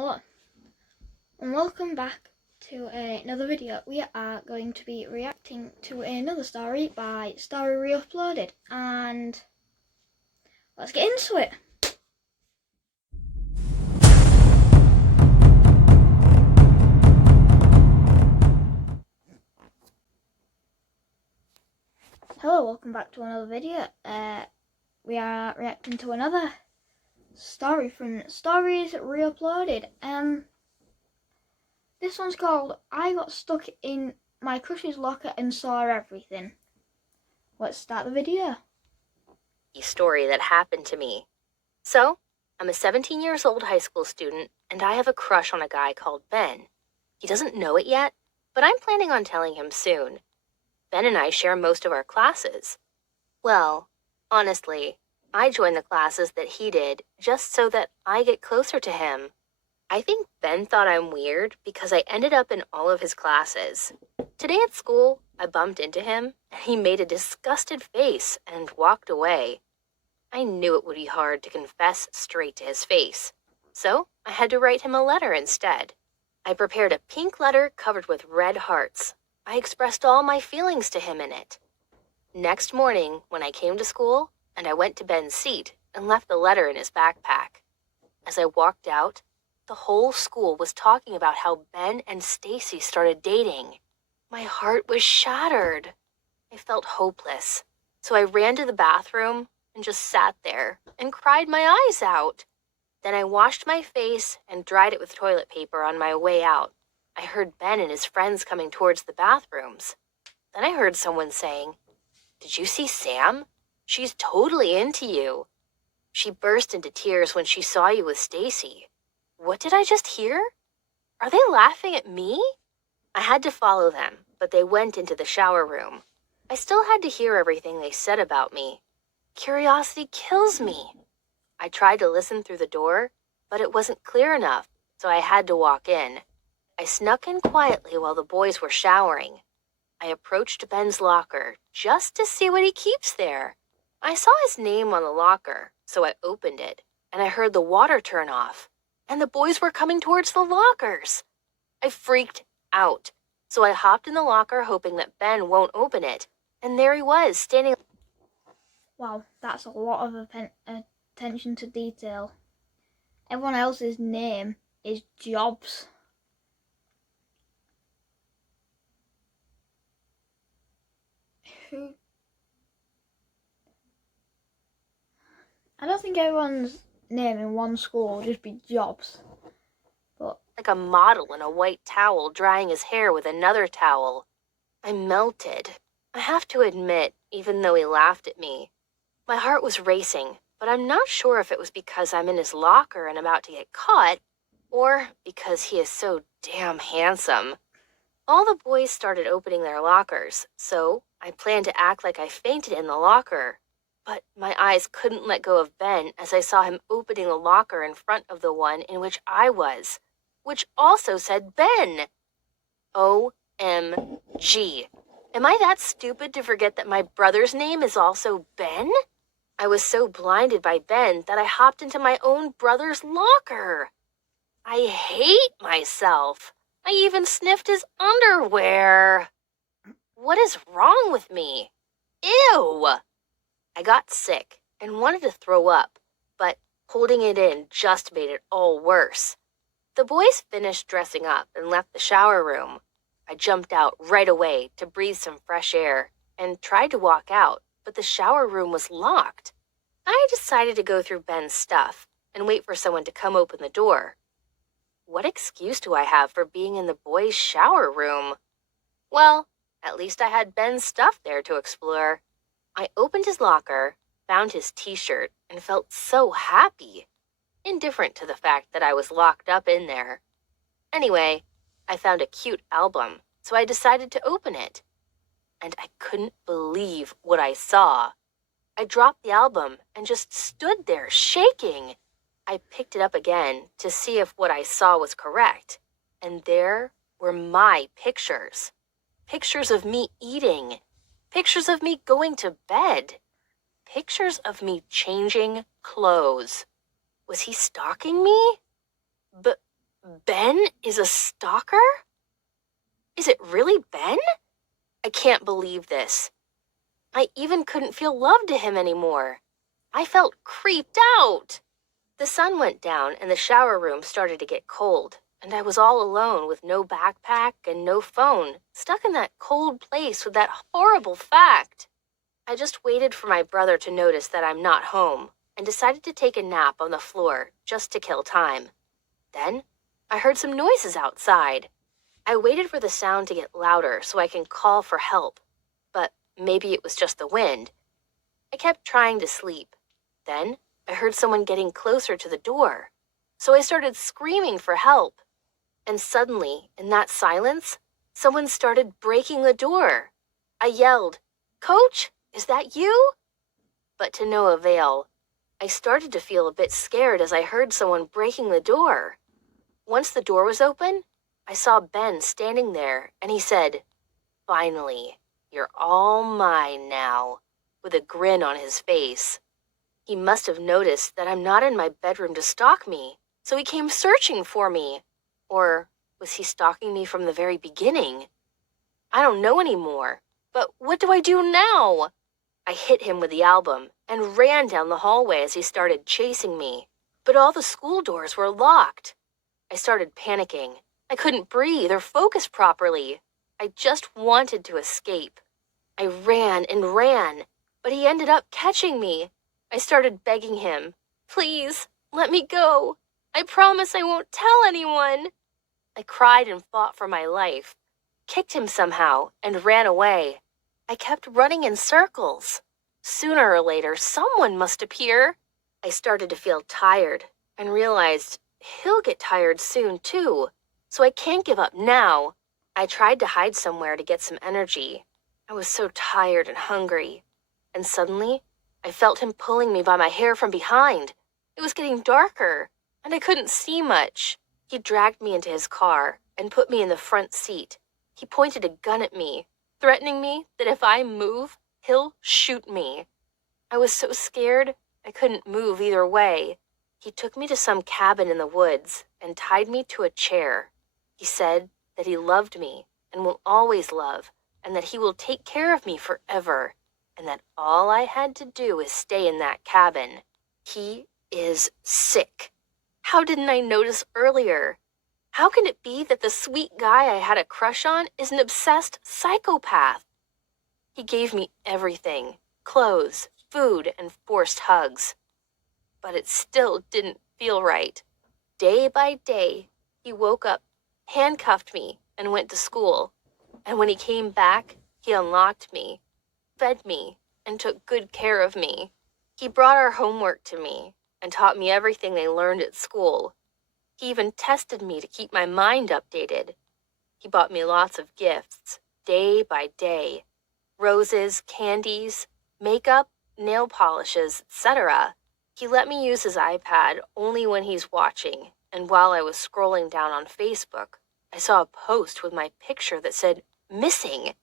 Hello and welcome back to another video. We are going to be reacting to another story by Story Reuploaded, and let's get into it. Hello, welcome back to another video. We are reacting to another story from Stories Reuploaded. This one's called I Got Stuck in My Crush's Locker and Saw Everything. Let's start the video. Story that happened to me. So, I'm a 17 years old high school student, and I have a crush on a guy called Ben. He doesn't know it yet, but I'm planning on telling him soon. Ben and I share most of our classes. Well, honestly, I joined the classes that he did just so that I get closer to him. I think Ben thought I'm weird because I ended up in all of his classes. Today at school, I bumped into him, and he made a disgusted face and walked away. I knew it would be hard to confess straight to his face, so I had to write him a letter instead. I prepared a pink letter covered with red hearts. I expressed all my feelings to him in it. Next morning, when I came to school, and I went to Ben's seat and left the letter in his backpack. As I walked out, the whole school was talking about how Ben and Stacy started dating. My heart was shattered. I felt hopeless, so I ran to the bathroom and just sat there and cried my eyes out. Then I washed my face and dried it with toilet paper on my way out. I heard Ben and his friends coming towards the bathrooms. Then I heard someone saying, "Did you see Sam? She's totally into you. She burst into tears when she saw you with Stacy." What did I just hear? Are they laughing at me? I had to follow them, but they went into the shower room. I still had to hear everything they said about me. Curiosity kills me. I tried to listen through the door, but it wasn't clear enough, so I had to walk in. I snuck in quietly while the boys were showering. I approached Ben's locker just to see what he keeps there. I saw his name on the locker, so I opened it, and I heard the water turn off, and the boys were coming towards the lockers. I freaked out, so I hopped in the locker hoping that Ben won't open it, and there he was, standing. Wow, that's a lot of attention to detail. Everyone else's name is Jobs. I don't think everyone's name in one school will just be Jobs. But like a model in a white towel drying his hair with another towel. I melted. I have to admit, even though he laughed at me. My heart was racing, but I'm not sure if it was because I'm in his locker and about to get caught, or because he is so damn handsome. All the boys started opening their lockers, so I planned to act like I fainted in the locker. But my eyes couldn't let go of Ben as I saw him opening the locker in front of the one in which I was, which also said Ben. OMG. Am I that stupid to forget that my brother's name is also Ben? I was so blinded by Ben that I hopped into my own brother's locker. I hate myself. I even sniffed his underwear. What is wrong with me? Ew! I got sick and wanted to throw up, but holding it in just made it all worse. The boys finished dressing up and left the shower room. I jumped out right away to breathe some fresh air and tried to walk out, but the shower room was locked. I decided to go through Ben's stuff and wait for someone to come open the door. What excuse do I have for being in the boys' shower room? Well, at least I had Ben's stuff there to explore. I opened his locker, found his t-shirt, and felt so happy, indifferent to the fact that I was locked up in there. Anyway, I found a cute album, so I decided to open it. And I couldn't believe what I saw. I dropped the album and just stood there shaking. I picked it up again to see if what I saw was correct, and there were my pictures. Pictures of me eating. Pictures of me going to bed. Pictures of me changing clothes. Was he stalking me? Ben is a stalker? Is it really Ben? I can't believe this. I even couldn't feel love to him anymore. I felt creeped out. The sun went down and the shower room started to get cold, and I was all alone with no backpack and no phone, stuck in that cold place with that horrible fact. I just waited for my brother to notice that I'm not home and decided to take a nap on the floor just to kill time. Then I heard some noises outside. I waited for the sound to get louder so I can call for help, but maybe it was just the wind. I kept trying to sleep. Then I heard someone getting closer to the door, so I started screaming for help. And suddenly, in that silence, someone started breaking the door. I yelled, "Coach, is that you?" But to no avail. I started to feel a bit scared as I heard someone breaking the door. Once the door was open, I saw Ben standing there, and he said, "Finally, you're all mine now," with a grin on his face. He must have noticed that I'm not in my bedroom to stalk me, so he came searching for me. Or was he stalking me from the very beginning? I don't know anymore, but what do I do now? I hit him with the album and ran down the hallway as he started chasing me, but all the school doors were locked. I started panicking. I couldn't breathe or focus properly. I just wanted to escape. I ran and ran, but he ended up catching me. I started begging him, "Please, let me go. I promise I won't tell anyone." I cried and fought for my life, kicked him somehow, and ran away. I kept running in circles. Sooner or later, someone must appear. I started to feel tired and realized he'll get tired soon too, so I can't give up now. I tried to hide somewhere to get some energy. I was so tired and hungry. And suddenly, I felt him pulling me by my hair from behind. It was getting darker, and I couldn't see much. He dragged me into his car and put me in the front seat. He pointed a gun at me, threatening me that if I move, he'll shoot me. I was so scared, I couldn't move either way. He took me to some cabin in the woods and tied me to a chair. He said that he loved me and will always love, and that he will take care of me forever, and that all I had to do is stay in that cabin. He is sick. How didn't I notice earlier? How can it be that the sweet guy I had a crush on is an obsessed psychopath? He gave me everything, clothes, food, and forced hugs. But it still didn't feel right. Day by day, he woke up, handcuffed me, and went to school. And when he came back, he unlocked me, fed me, and took good care of me. He brought our homework to me and taught me everything they learned at school. He even tested me to keep my mind updated. He bought me lots of gifts, day by day. Roses, candies, makeup, nail polishes, etc. He let me use his iPad only when he's watching, and while I was scrolling down on Facebook, I saw a post with my picture that said, "Missing."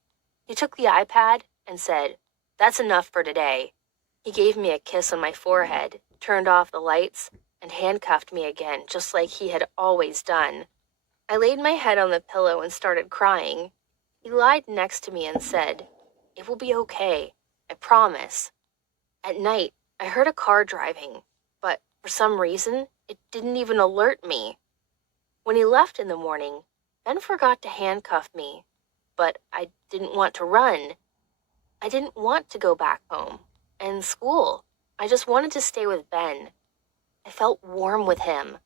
He took the iPad and said, "That's enough for today." He gave me a kiss on my forehead, turned off the lights, and handcuffed me again, just like he had always done. I laid my head on the pillow and started crying. He lied next to me and said, "It will be okay, I promise." At night, I heard a car driving, but for some reason, it didn't even alert me. When he left in the morning, Ben forgot to handcuff me, but I didn't want to run. I didn't want to go back home and school. I just wanted to stay with Ben. I felt warm with him.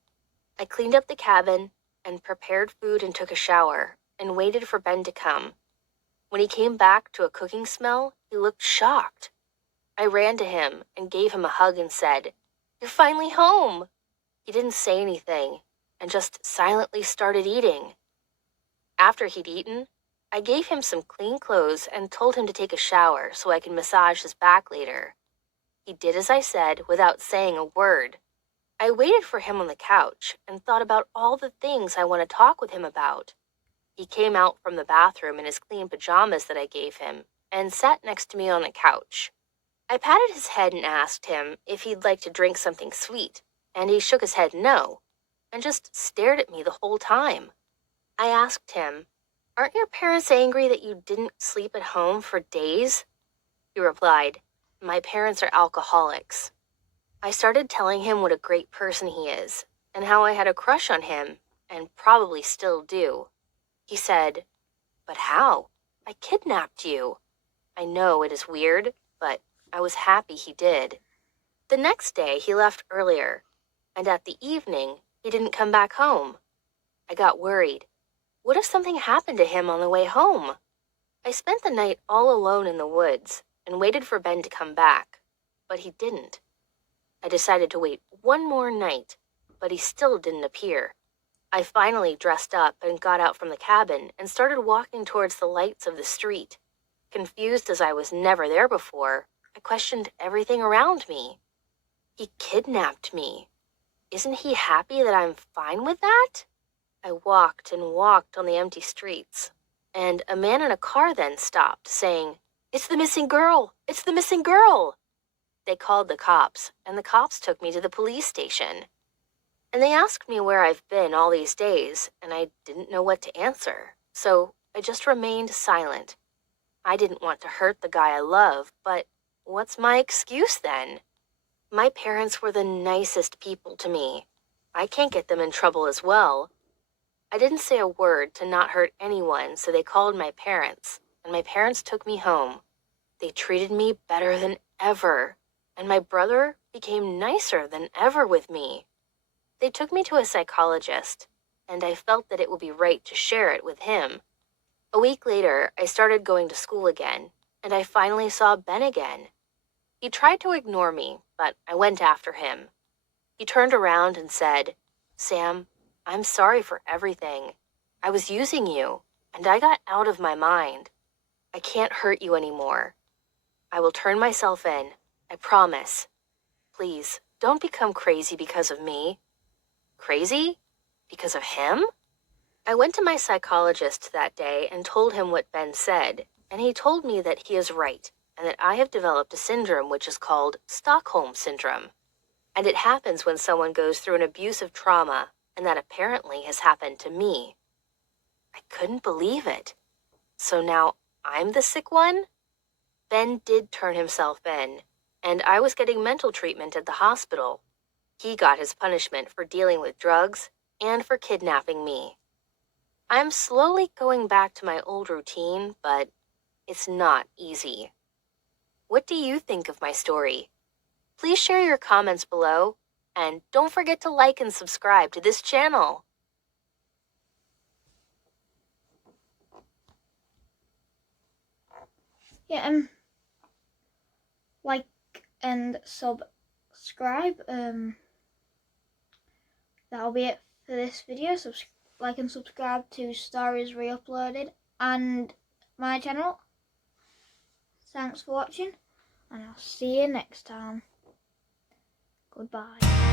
I cleaned up the cabin and prepared food and took a shower and waited for Ben to come. When he came back to a cooking smell, he looked shocked. I ran to him and gave him a hug and said, "You're finally home." He didn't say anything and just silently started eating. After he'd eaten, I gave him some clean clothes and told him to take a shower so I could massage his back later. He did as I said without saying a word. I waited for him on the couch and thought about all the things I want to talk with him about. He came out from the bathroom in his clean pajamas that I gave him and sat next to me on the couch. I patted his head and asked him if he'd like to drink something sweet, and he shook his head no. and just stared at me the whole time. I asked him, "Aren't your parents angry that you didn't sleep at home for days?" He replied, "My parents are alcoholics." I started telling him what a great person he is and how I had a crush on him and probably still do. He said, "But how? I kidnapped you." I know it is weird, but I was happy he did. The next day, he left earlier, and at the evening, he didn't come back home. I got worried. What if something happened to him on the way home? I spent the night all alone in the woods and waited for Ben to come back, but he didn't. I decided to wait one more night, but he still didn't appear. I finally dressed up and got out from the cabin and started walking towards the lights of the street. Confused as I was never there before, I questioned everything around me. He kidnapped me. Isn't he happy that I'm fine with that? I walked and walked on the empty streets, and a man in a car then stopped, saying, "It's the missing girl! It's the missing girl!" They called the cops, and the cops took me to the police station. And they asked me where I've been all these days, and I didn't know what to answer, so I just remained silent. I didn't want to hurt the guy I love, but what's my excuse then? My parents were the nicest people to me. I can't get them in trouble as well. I didn't say a word to not hurt anyone, so they called my parents, and my parents took me home. They treated me better than ever, and my brother became nicer than ever with me. They took me to a psychologist, and I felt that it would be right to share it with him. A week later, I started going to school again, and I finally saw Ben again. He tried to ignore me, but I went after him. He turned around and said, "Sam, I'm sorry for everything. I was using you, and I got out of my mind. I can't hurt you anymore. I will turn myself in, I promise. Please, don't become crazy because of me." Crazy? Because of him? I went to my psychologist that day and told him what Ben said, and he told me that he is right and that I have developed a syndrome which is called Stockholm Syndrome. And it happens when someone goes through an abusive trauma, and that apparently has happened to me. I couldn't believe it. So now I'm the sick one? Ben did turn himself in, and I was getting mental treatment at the hospital. He got his punishment for dealing with drugs and for kidnapping me. I'm slowly going back to my old routine, but it's not easy. What do you think of my story? Please share your comments below, and don't forget to like and subscribe to this channel. Yeah, like and subscribe. That'll be it for this video. Like and subscribe to Stories Reuploaded and my channel. Thanks for watching, and I'll see you next time. Goodbye.